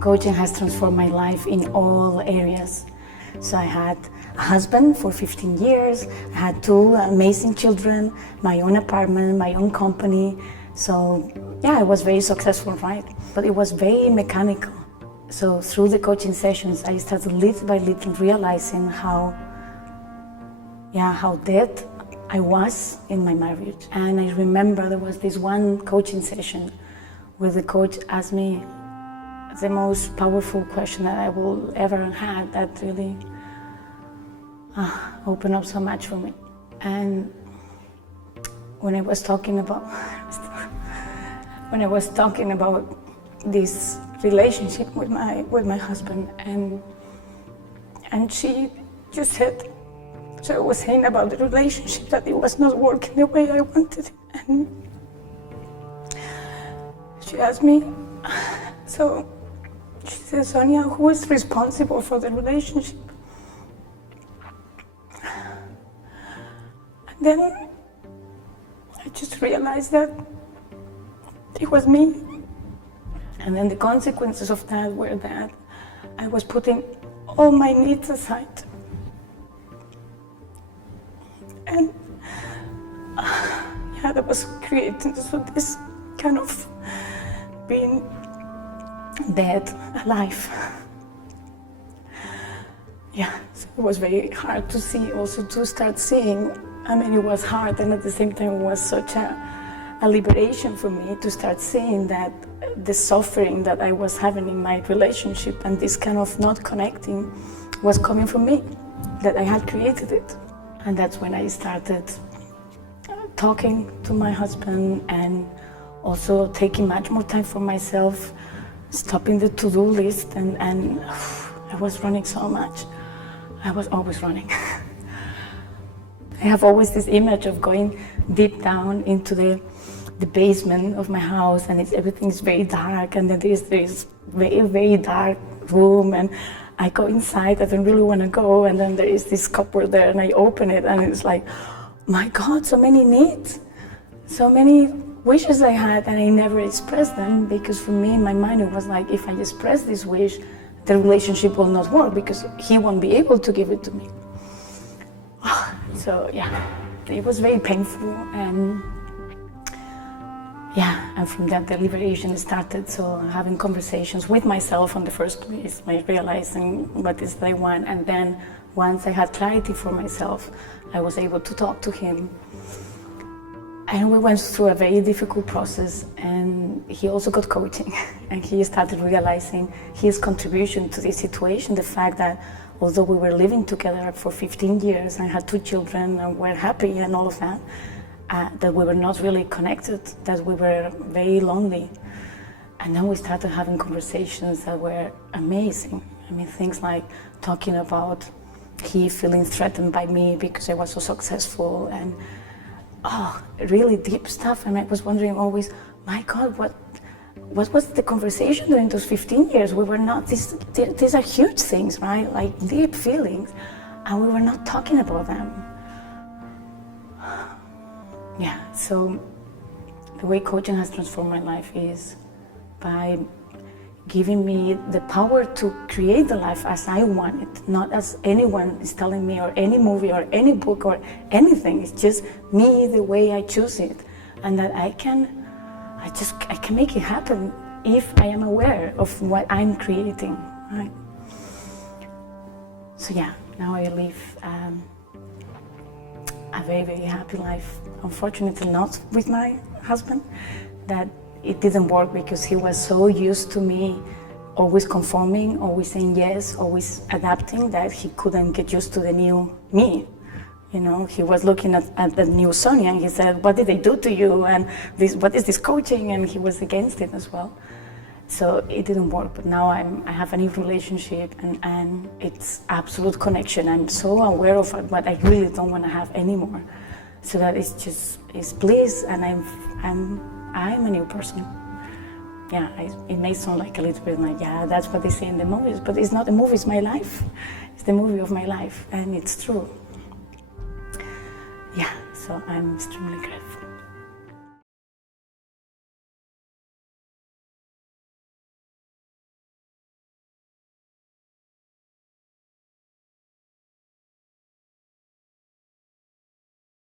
Coaching has transformed my life in all areas. So I had a husband for 15 years, I had 2 amazing children, my own apartment, my own company. So yeah, I was very successful, right? But it was very mechanical. So through the coaching sessions, I started little by little realizing how dead I was in my marriage. And I remember there was this one coaching session where the coach asked me the most powerful question that I will ever have, that really opened up so much for me. And when I was talking about this relationship with my husband, and she just said, so I was saying about the relationship that it was not working the way I wanted it. And she asked me, so she said, Sonja, who is responsible for the relationship? And then I just realized that it was me. And then the consequences of that were that I was putting all my needs aside. And that was creating this kind of being dead, alive. So it was very hard to see, also to start seeing. I mean, it was hard, and at the same time it was such a liberation for me to start seeing that the suffering that I was having in my relationship and this kind of not connecting was coming from me, that I had created it. And that's when I started talking to my husband and also taking much more time for myself, stopping the to-do list, and I was running so much. I was always running. I have always this image of going deep down into the basement of my house, and everything's very dark, and then there's this very, very dark room, and I go inside, I don't really want to go, and then there is this cupboard there, and I open it, and it's like, my God, so many needs, so many wishes I had, and I never expressed them, because for me, in my mind, it was like, if I express this wish, the relationship will not work, because he won't be able to give it to me. So it was very painful, and from that the liberation started. So having conversations with myself in the first place, like realizing what is that I want, and then once I had clarity for myself, I was able to talk to him. And we went through a very difficult process, and he also got coaching, and he started realizing his contribution to this situation, the fact that although we were living together for 15 years and had 2 children and were happy and all of that, that we were not really connected, that we were very lonely. And then we started having conversations that were amazing. I mean, things like talking about he feeling threatened by me because I was so successful, and really deep stuff. And I was wondering always, my God, what was the conversation during those 15 years? We were not, these are huge things, right? Like deep feelings, and we were not talking about them. So the way coaching has transformed my life is by giving me the power to create the life as I want it, not as anyone is telling me, or any movie or any book or anything. It's just me, the way I choose it, and that I can make it happen if I am aware of what I'm creating, right? So now I live a very, very happy life. Unfortunately not with my husband, that it didn't work because he was so used to me always conforming, always saying yes, always adapting, that he couldn't get used to the new me. You know, he was looking at the new Sonja, and he said, what did they do to you? And what is this coaching? And he was against it as well. So it didn't work, but now I have a new relationship, and it's absolute connection. I'm so aware of what I really don't want to have anymore. So that it's bliss, and I'm a new person. It may sound like a little bit like, that's what they say in the movies, but it's not a movie, it's my life. It's the movie of my life, and it's true. So I'm extremely grateful.